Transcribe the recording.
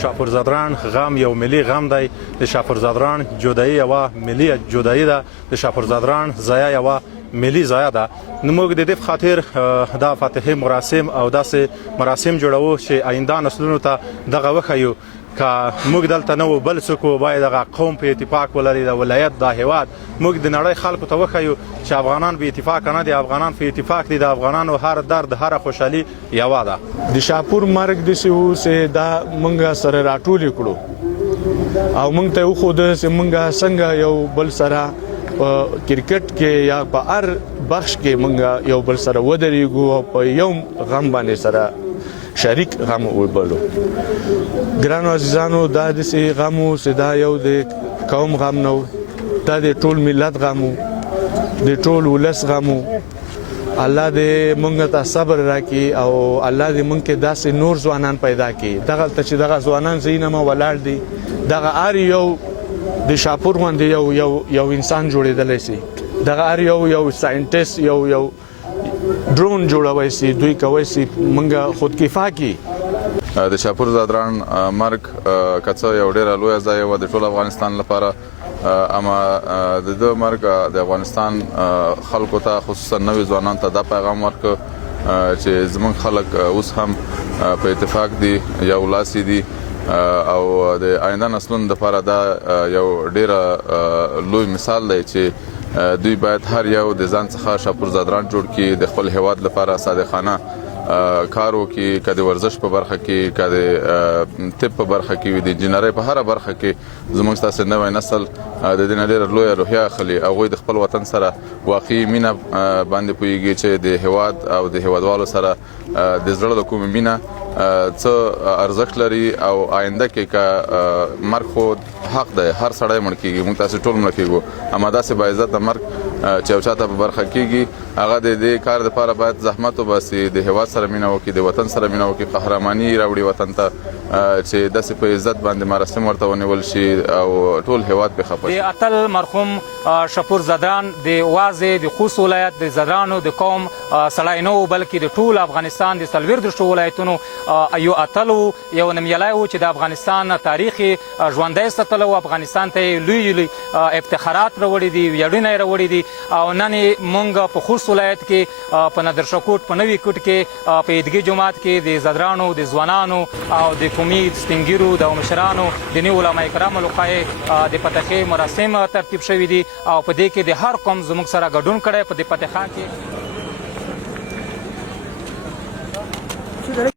شاپورزادران غم یو ملي غم دی. د شاپورزادران جدایي یوه ملي جدایي ده. د شاپورزادران ضایع یوه ملي ضایع ده. نو موږ د دې په خاطر دا فاتحې مراسم او داسې مراسم جوړوو چې آینده نسلونو ته دغه وښیو که موږ دلته نه وو بل څوک باید دغه قوم په اتفاق ولري، د ولایت دا هیواد موږ د نړۍ خلکو ته وښیو چې افغانان بې اتفاقه نه دي، افغانان په اتفاق دي. د افغانانو هر درد هره خوشحالي یوه ده. د شاپور مرګ داسې و چې دا موږ سره راټولې کړو او موږ ته وښوده چې موږ څنګه یو بل سره په کرکټ کې یا په هر بخش کې موږ یو بل سره ودرېږو او په یو غم باندې سره شریک غم وبلو. ګرانو عزیزانو، دا داسې غم و چې دا یو د قوم غم نه و، دا د ټول ملت غم و، د ټول ولس غم و. الله دې موږ ته صبر راکړي او الله دې موږ کې داسې نور ځوانان پیدا کړي. دغلته چې دغه ځوانان زینما ولاړ دي، دغه هر یو د شاپور غوندې یو انسان جوړېدلی سي، دغه هر یو ساینټیسټ یو ډرون جوړوي سي، دوی کوي سي موږ خودکفا کړي. د شاپورزادران مرګ که څه یو ډېره لویه ضایعه وه د ټول افغانستان لپاره، اما د ده مرګ د افغانستان خلکو ته خصوصا نوي ځوانانو ته دا پیغام ورکړ چې زموږ خلک اوس هم په اتفاق دي، یو لاسي دي او د آینده نسلونو لپاره دا یو ډېره لوی مثال دی چې دوی باید هر یو د ځان څخه شاپورزادران جوړ کړي، د خپل هیواد لپاره صادقانه کار وکړي، که د ورزش په برخه کې، که د طب په برخه کې وي، د انجینرۍ په هره برخه کې زموږ ستاسې نوی نسل د دې نه ډېره لویه روحیه اخلي. هغوی د خپل وطن سره واقعي مینه باندې پوهېږي چې د هیواد او د هیوادوالو سره د زړه د کومې مینه څه ارزښت لري او آینده کې که مرګ خو حق دی، هر سړی مړ کېږي، موږ تاسې ټول مړ کېږو، اما داسې باعزته مرګ چې یو چاته په برخه کېږي هغه د دې کار دپاره باید زحمت وباسي، د هیواد سره مینه وکړي، د وطن سره مینه وکړي، قهرماني راوړي وطن ته چې داسې په عزت باندې مراسم ورته ونیول شي او ټول هیواد پرې خفه شي. د اتل مرحوم شاپورزادران د واځې د خوست ولایت د زدرانو د قوم سړی نه و، بلکې د ټول افغانستان د 24 ولایتونو یو اتل و، یو نومیالی و چې د افغانستان تاریخ یې ژوندی ساتلی و، افغانستان ته یې لوی افتخارات راوړي دي، ویاړونه یې راوړي دي. او نن موږ په خوست ولایت کې په نادرشاه په نوي کوټ کې په عیدګي جومات کې د زدرانو د ځوانانو او د قومي سپین ږیرو د مشرانو د نیو علما کرامو لخوا د فتحې مراسم ترتیب شوي دي او په دې کې د هر قوم زموږ سره ګډون کړی په دې فتحه کې.